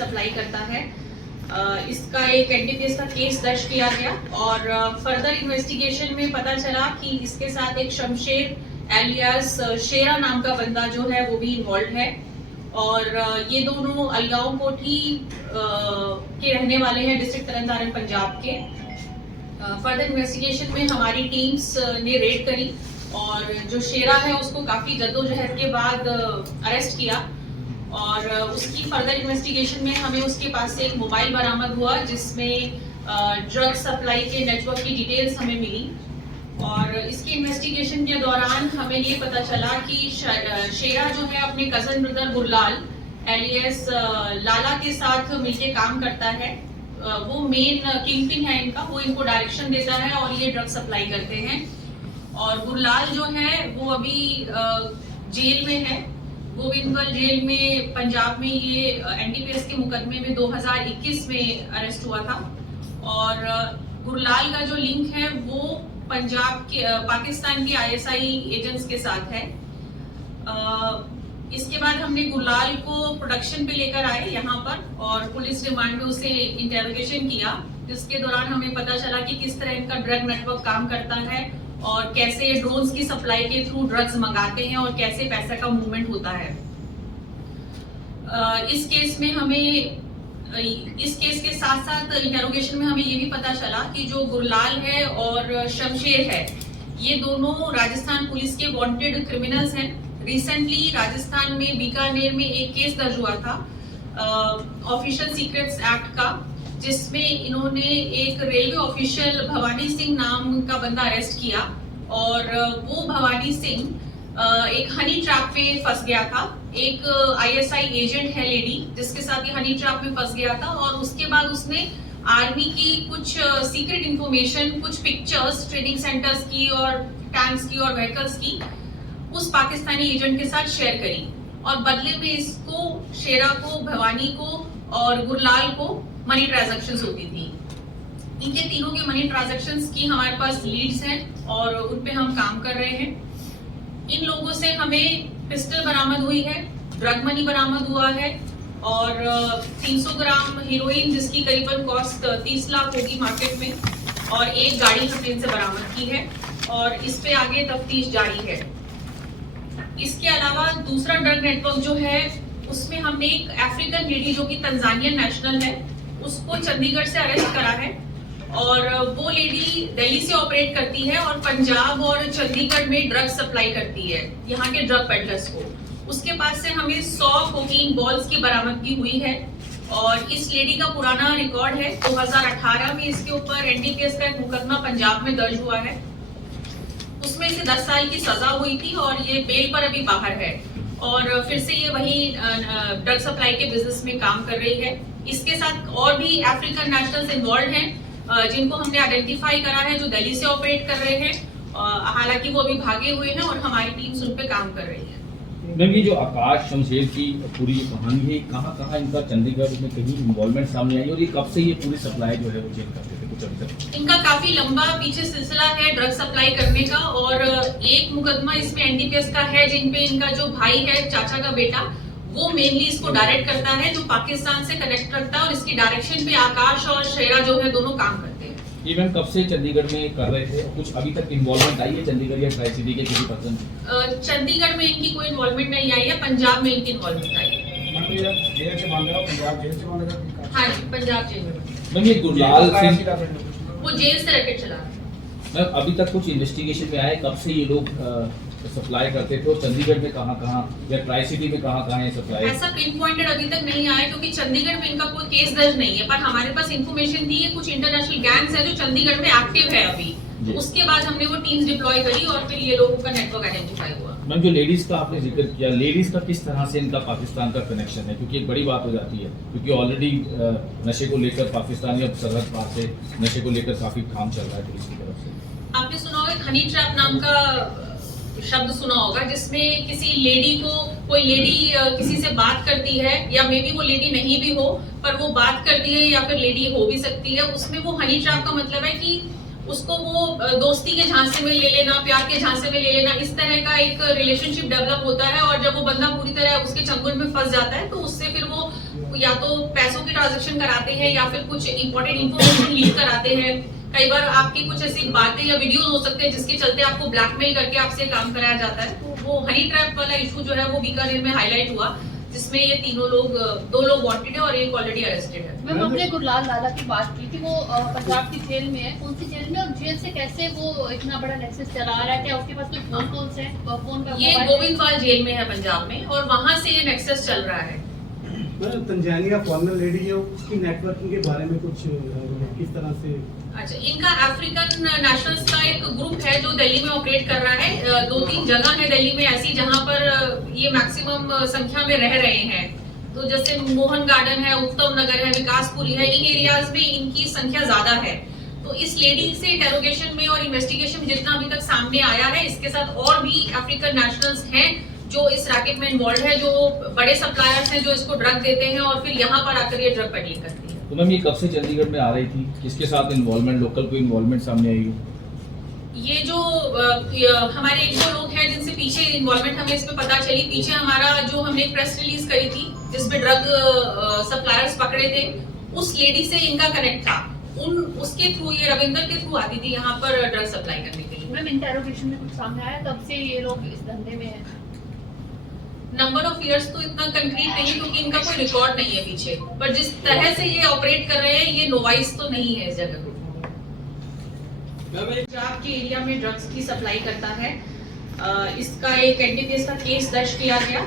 Supply करता है। इसका एक एनडीपीएस का केस दर्ज किया गया और फर्दर इन्वेस्टिगेशन में पता चला कि इसके साथ एक शमशेर एलियास शेरा नाम का बंदा जो है वो भी इन्वॉल्व है और ये दोनों अलगांव कोठी के रहने वाले हैं, डिस्ट्रिक्ट तरनतारन पंजाब के। फर्दर इन्वेस्टिगेशन में हमारी टीम्स ने रेड करी और जो शेरा है उसको काफी जद्दोजहद के बाद अरेस्ट किया और उसकी फर्दर इन्वेस्टिगेशन में हमें उसके पास से एक मोबाइल बरामद हुआ जिसमें ड्रग सप्लाई के नेटवर्क की डिटेल्स हमें मिली और इसकी इन्वेस्टिगेशन के दौरान हमें ये पता चला कि शेरा जो है अपने कजन ब्रदर गुरलाल एलियस लाला के साथ मिलके काम करता है। वो मेन किंगपिन है इनका, वो इनको डायरेक्शन देता है और ये ड्रग सप्लाई करते हैं। और गुरलाल जो है वो अभी जेल में है, गोविंदवल जेल में पंजाब में। ये एनडीपीएस के मुकदमे में 2021 में अरेस्ट हुआ था और गुरलाल का जो लिंक है वो पंजाब के पाकिस्तान के आईएसआई एजेंट्स के साथ है। इसके बाद हमने गुरलाल को प्रोडक्शन पे लेकर आए यहाँ पर और पुलिस रिमांड में उसे इंटेरोगेशन किया, जिसके दौरान हमें पता चला कि किस तरह इनका ड्रग नेटवर्क काम करता है और कैसे ड्रोन्स की सप्लाई के थ्रू ड्रग्स मंगाते हैं और कैसे पैसा का मूवमेंट होता है। इस केस के साथ साथ इंटेरोगेशन में हमें ये भी पता चला कि जो गुरलाल है और शमशेर है ये दोनों राजस्थान पुलिस के वांटेड क्रिमिनल्स हैं। रिसेंटली राजस्थान में बीकानेर में एक केस दर्ज हुआ था ऑफिशियल सीक्रेट्स एक्ट का, जिसमें इन्होंने एक रेलवे ऑफिशियल भवानी सिंह नाम का बंदा अरेस्ट किया और वो भवानी सिंह एक हनी ट्रैप पे फंस गया था। एक आईएसआई एजेंट है लेडी जिसके साथ ये हनी ट्रैप में फंस गया था और उसके बाद उसने आर्मी की कुछ सीक्रेट इंफॉर्मेशन, कुछ पिक्चर्स ट्रेनिंग सेंटर्स की और टैंक्स की और व्हीकल्स की उस पाकिस्तानी एजेंट के साथ शेयर करी और बदले में इसको शेरा को, भवानी को और गुरलाल को मनी ट्रांजैक्शंस होती थी। इनके तीनों के मनी ट्रांजैक्शंस की हमारे पास लीड्स हैं और उन पे हम काम कर रहे हैं। इन लोगों से हमें पिस्टल बरामद हुई है, ड्रग मनी बरामद हुआ है और 300 ग्राम हीरोइन जिसकी करीबन कॉस्ट 30 लाख होगी मार्केट में और एक गाड़ी हमने इनसे बरामद की है और इस पे आगे तफ्तीश जारी है। इसके अलावा दूसरा ड्रग नेटवर्क जो है उसमें हमने एक अफ्रीकन लेडी जो कि तंजानियन नेशनल है उसको चंडीगढ़ से अरेस्ट करा है और वो लेडी दिल्ली से ऑपरेट करती है और पंजाब और चंडीगढ़ में ड्रग सप्लाई करती है यहाँ के ड्रग पेडलर्स को। उसके पास से हमें 100 कोकीन बॉल्स की बरामदगी हुई है और इस लेडी का पुराना रिकॉर्ड है। 2018 में इसके ऊपर एनडीपीएस का एक मुकदमा पंजाब में दर्ज हुआ है, उसमें से 10 साल की सजा हुई थी और ये बेल पर अभी बाहर है और फिर से ये वही ड्रग सप्लाई के बिजनेस में काम कर रही है। इसके साथ और भी अफ्रीकन नेशनल्स इन्वॉल्व हैं जिनको हमने आइडेंटिफाई करा है, जो दिल्ली से ऑपरेट कर रहे हैं। हालांकि वो अभी भागे हुए हैं और हमारी टीम्स उन पे काम कर रही है। मैम, ये जो आकाश शमशेर की पूरी कहानी है, कहाँ इनका चंडीगढ़ में कहीं इन्वॉल्वमेंट सामने आई और ये कब से ये पूरी सप्लाई जो है वो चेक करते थे कुछ अभी तक? इनका काफी लंबा पीछे सिलसिला है ड्रग सप्लाई करने का और एक मुकदमा इसमें एनडीपीएस का है जिनपे इनका जो भाई है, चाचा का बेटा, वो मेनली इसको डायरेक्ट करता है, जो पाकिस्तान से कनेक्ट रखता है और इसकी डायरेक्शन पे आकाश और शेरा जो है दोनों काम करते हैं। ये मैम कब से चंडीगढ़ में कर रहे थे? कुछ अभी तक इन्वॉल्वमेंट आई है चंडीगढ़ या ट्राई सिटी के किसी पर्सन? चंडीगढ़ में इनकी कोई इन्वॉल्वमेंट नहीं आई है, पंजाब में इनकी इन्वॉल्वमेंट आई है। हाँ जी, पंजाब जेल में। मैम, ये गुरलाल सिंह वो जेल से रैकेट चला रहा है। मैम, अभी तक कुछ इन्वेस्टिगेशन में आया कब से ये लोग सप्लाई करते थे और चंडीगढ़ में कहाँ या ट्राई सिटी में कहाँ ये सप्लाई? ऐसा पिन पॉइंटेड अभी तक नहीं आया क्योंकि चंडीगढ़ में इनका कोई केस दर्ज नहीं है, पर हमारे पास इंफॉर्मेशन थी है कुछ इंटरनेशनल गैंग्स है जो चंडीगढ़ में एक्टिव है अभी। उसके बाद हमने वो टीम्स डिप्लॉय करी और फिर ये लोगों का नेटवर्क आइडेंटिफाई हुआ। मैम, जो लेडीज का आपने जिक्र किया, लेडीज का किस तरह से इनका पाकिस्तान का कनेक्शन है? क्योंकि एक बड़ी बात हो जाती है क्योंकि ऑलरेडी नशे को लेकर पाकिस्तानी अब सरहद पार से नशे को लेकर काफी काम चल रहा है पुलिस की तरफ से। आपने सुना होगा हनी ट्रैप नाम का शब्द सुना होगा, जिसमें किसी लेडी को, कोई लेडी किसी से बात करती है या मे बी वो लेडी नहीं भी हो पर वो बात करती है या फिर लेडी हो भी सकती है। उसमें वो हनी ट्रैप का मतलब है कि उसको वो दोस्ती के झांसे में ले लेना, प्यार के झांसे में ले लेना, इस तरह का एक रिलेशनशिप डेवलप होता है और जब वो बंदा पूरी तरह उसके चंगुल में फंस जाता है तो उससे फिर वो या तो पैसों की ट्रांजैक्शन कराते हैं या फिर कुछ इंपॉर्टेंट इंफॉर्मेशन लीक कराते हैं। कई बार आपकी कुछ ऐसी बातें या वीडियोस हो सकते हैं जिसके चलते आपको ब्लैकमेल करके आपसे काम कराया जाता है। तो वो हनी ट्रैप वाला इशू जो है वो बीकानेर में हाईलाइट हुआ, जिसमें ये तीनों लोग, 2 लोग वांटेड है और एक ऑलरेडी अरेस्टेड है। मैम, हमने गुरलाल लाला की बात की थी, वो पंजाब की जेल में है। कौन सी जेल में और जेल से कैसे वो इतना बड़ा नेक्सस चला रहा है? क्या उसके पास कोई फोन कॉल्स है? फोन का ये गोविंदवाल जेल में है पंजाब में, और वहां से ये नेक्सस चल रहा है। तंजानिया फॉरेनर लेडी है, उसकी नेटवर्किंग के बारे में कुछ किस तरह से? अच्छा, इनका अफ्रीकन नेशनल्स का एक ग्रुप है जो दिल्ली में ऑपरेट कर रहा है। 2-3 जगह है दिल्ली में ऐसी जहां पर ये मैक्सिमम संख्या में रह रहे हैं। तो जैसे मोहन गार्डन है, उत्तम नगर है, विकासपुरी है, इन एरियाज में इनकी संख्या ज्यादा है। तो इस लेडी से इंटेरोगेशन में और इन्वेस्टिगेशन में जितना अभी तक सामने आया है, इसके साथ और भी अफ्रीकन नेशनल्स हैं जो इस रैकेट में इन्वॉल्व है, जो बड़े सप्लायर्स हैं जो इसको ड्रग देते हैं और फिर यहाँ पर आकर ये ड्रग पेडलिंग करती है। तो मैम ये कब से चंडीगढ़ में आ रही थी, किसके साथ इन्वॉल्वमेंट, लोकल कोई इन्वॉल्वमेंट सामने आई हो? ये जो हमारे 1-2 लोग हैं जिनसे पीछे इन्वॉल्वमेंट हमें इसमें पता चली। पीछे हमारा जो हमने एक प्रेस रिलीज करी थी जिसमें ड्रग सप्लायर्स पकड़े थे, उस लेडी से इनका कनेक्ट था। उसके थ्रू, ये रविंदर के थ्रू आती थी यहाँ पर ड्रग सप्लाई करने के लिए। मैम, इंटेरोगेशन में कुछ सामने आया कब से ये लोग इस धंधे में हैं? नंबर ऑफ इयर्स तो इतना कंक्रीट नहीं, क्योंकि इनका कोई रिकॉर्ड नहीं है पीछे। पर जिस तरह से ये ऑपरेट कर रहे हैं, ये नोवाइस तो नहीं है इस जगह को। पंजाब के एरिया में ड्रग्स की सप्लाई करता है। इसका एक एनडीपीएस का केस दर्ज किया गया।